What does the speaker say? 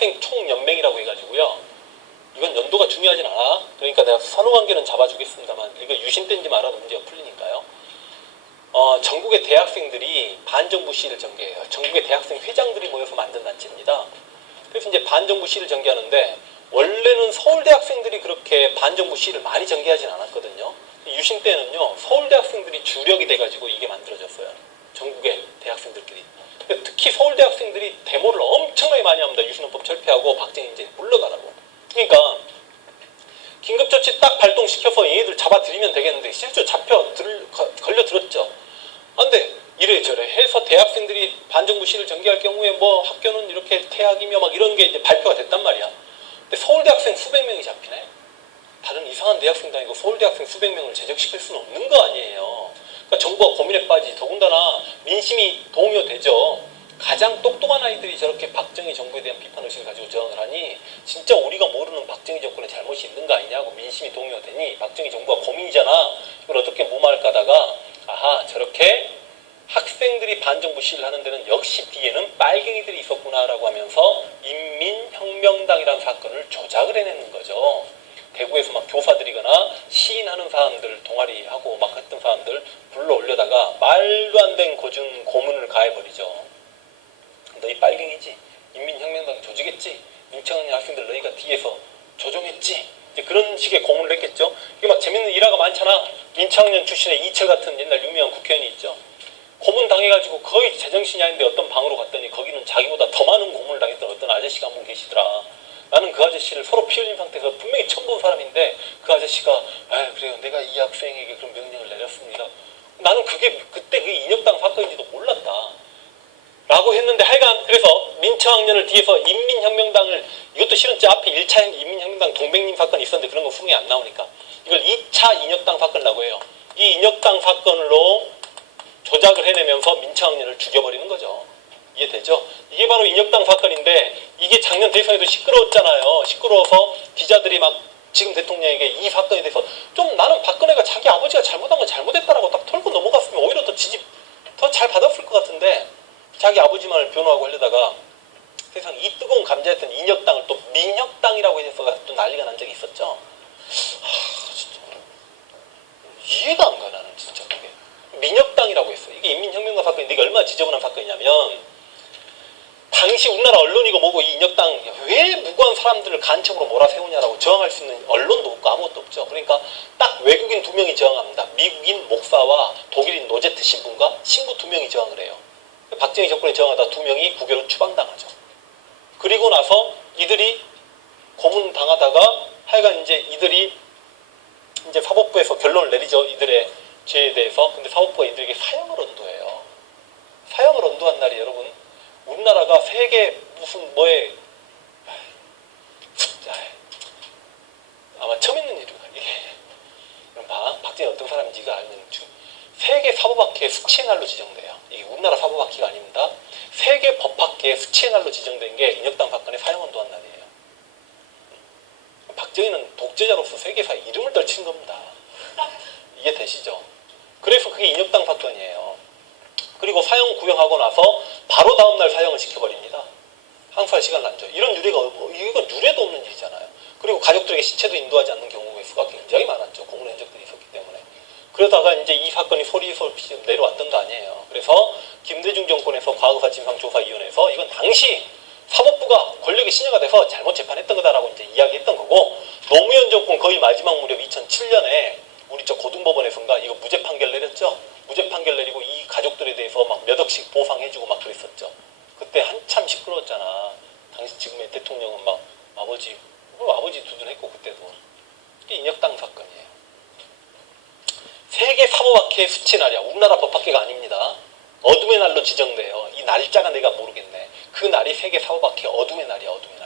대학생 총연맹이라고 해가지고요. 이건 연도가 중요하진 않아. 그러니까 내가 선후관계는 잡아주겠습니다만 이거 유신 때인지 말아도 문제가 풀리니까요. 전국의 대학생들이 반정부 시위를 전개해요. 전국의 대학생 회장들이 모여서 만든 단체입니다. 그래서 이제 반정부 시위를 전개하는데 원래는 서울대 학생들이 그렇게 반정부 시위를 많이 전개하진 않았거든요. 유신 때는요, 서울대 학생들이 주력이 돼가지고 이게 만들어졌어요. 전국의 대학생들끼리. 특히 서울대 학생들이 데모를 엄청나게 많이 합니다. 유신헌법 철폐하고 박정희 이제 물러가라고. 그러니까 긴급조치 딱 발동시켜서 얘네들 잡아들이면 되겠는데 실제로 걸려들었죠. 근데 이래저래 해서 대학생들이 반정부 시위를 전개할 경우에 뭐 학교는 이렇게 퇴학이며 막 이런 게 이제 발표가 됐단 말이야. 근데 서울대 학생 수백 명이 잡히네. 다른 이상한 대학생도 아니고 서울대 학생 수백 명을 제적시킬 수는 없는 거 아니에요. 그러니까 정부가 고민에 빠지지. 더군다나 민심이 동요되죠. 가장 똑똑한 아이들이 저렇게 박정희 정부에 대한 비판의식을 가지고 저항을 하니 진짜 우리가 모르는 박정희 정권의 잘못이 있는 거 아니냐고 민심이 동요되니 박정희 정부가 고민이잖아. 이걸 어떻게 무마할까 하다가 아하, 저렇게 학생들이 반정부 시위를 하는 데는 역시 뒤에는 빨갱이들이 있었구나라고 하면서 인민혁명당이라는 사건을 조작을 해내는 거죠. 대구에서 막 교사들이거나 시인하는 사람들, 동아리하고 막 했던 사람들 불러 올려다가 말도 안 된 고문을 가해버리죠. 너희 빨갱이지? 인민혁명당 조지겠지? 민청년 학생들 너희가 뒤에서 조종했지? 이제 그런 식의 고문을 했겠죠. 이게 막 재밌는 일화가 많잖아. 민청년 출신의 이철 같은 옛날 유명한 국회의원이 있죠. 고문 당해가지고 거의 제정신이 아닌데 어떤 방으로 갔더니 거기는 자기보다 더 많은 고문을 당했던 어떤 아저씨가 한 분 계시더라. 나는 그 아저씨를 서로 피 흘린 상태에서 분명히 처음 본 사람인데 그 아저씨가 그래요, 내가 이 학생에게 그런 명령을 내렸습니다. 나는 그때 그게 인혁당 사건인지도 몰랐다 라고 했는데 하여간 그래서 민청학년을 뒤에서 인민혁명당을 이것도 실은 앞에 1차 인민혁명당 동백님 사건이 있었는데 그런 거 후에 안 나오니까 이걸 2차 인혁당 사건이라고 해요. 이 인혁당 사건으로 조작을 해내면서 민청학년을 죽여버리는 거죠. 이해되죠? 이게 바로 인혁당 사건인데 이게 작년 대선에도 시끄러웠잖아요. 시끄러워서 기자들이 막 지금 대통령에게 이 사건에 대해서 좀 나는 박근혜가 자기 아버지가 잘못한 건 잘못했다라고 딱 털고 넘어갔으면 오히려 더 잘 받았을 것 같은데 자기 아버지만을 변호하고 하려다가 세상 이 뜨거운 감자였던 인혁당을 또 민혁당이라고 해서 또 난리가 난 적이 있었죠. 진짜 이해가 안 가. 나는 진짜 그게 민혁당이라고 했어. 이게 인민혁명당 사건인데 이게 얼마나 지저분한 사건이냐면 당시 우리나라 언론이고 뭐고 이 인혁당 왜 무고한 사람들을 간첩으로 몰아세우냐라고 저항할 수 있는 언론도 없고 아무것도 없죠. 그러니까 딱 외국인 2명이 저항합니다. 미국인 목사와 독일인 노제트 신분과 신부 2명이 저항을 해요. 박정희 정권에 저항하다 2명이 국외로 추방당하죠. 그리고 나서 이들이 고문당하다가 하여간 이들이 사법부에서 결론을 내리죠. 이들의 죄에 대해서. 근데 사법부가 이들에게 사형을 언도해요. 사형을 언도한 날이 여러분 우리나라가 세계 무슨 뭐에 아마 처음 있는 일이야. 이게 그럼 박정희 어떤 사람인지가 알면 세계 사법학회의 수치의 날로 지정돼요. 이게 우리나라 사법학회가 아닙니다. 세계 법학회의 수치의 날로 지정된 게 인혁당 사건의 사형언도한 날이에요. 박정희는 독재자로서 세계사에 이름을 떨친 겁니다. 이게 되시죠? 그래서 그게 인혁당 사건이에요. 그리고 사형 구형하고 나서 바로 다음날 사형을 시켜버립니다. 항소할 시간을 안 줘요. 이런 유례가 이건 유례도 없는 일이잖아요. 그리고 가족들에게 시체도 인도하지 않는 경우의 수가 굉장히 많았죠. 고문 흔적들이 있었기 때문에. 그러다가 이제 이 사건이 소리소리 내려왔던 거 아니에요. 그래서 김대중 정권에서 과거사 진상조사위원회에서 이건 당시 사법부가 권력의 신여가 돼서 잘못 재판했던 거다라고 이제 이야기했던 거고 노무현 정권 거의 마지막 무렵 2007년에 우리 고등법원에서인가 이거 무죄 판결 내렸죠. 무죄 판결 내리고 이 가족들에 대해서 막 몇 억씩 보상해주고 막 그랬었죠. 그때 한참 시끄러웠잖아. 당시 지금의 대통령은 막 아버지 두둔했고 그때도. 이게 인혁당 사건이에요. 세계 사법학회 수치 날이야. 우리나라 법학회가 아닙니다. 어둠의 날로 지정돼요. 이 날짜가 내가 모르겠네. 그 날이 세계 사법학회 어둠의 날이야. 어둠의 날.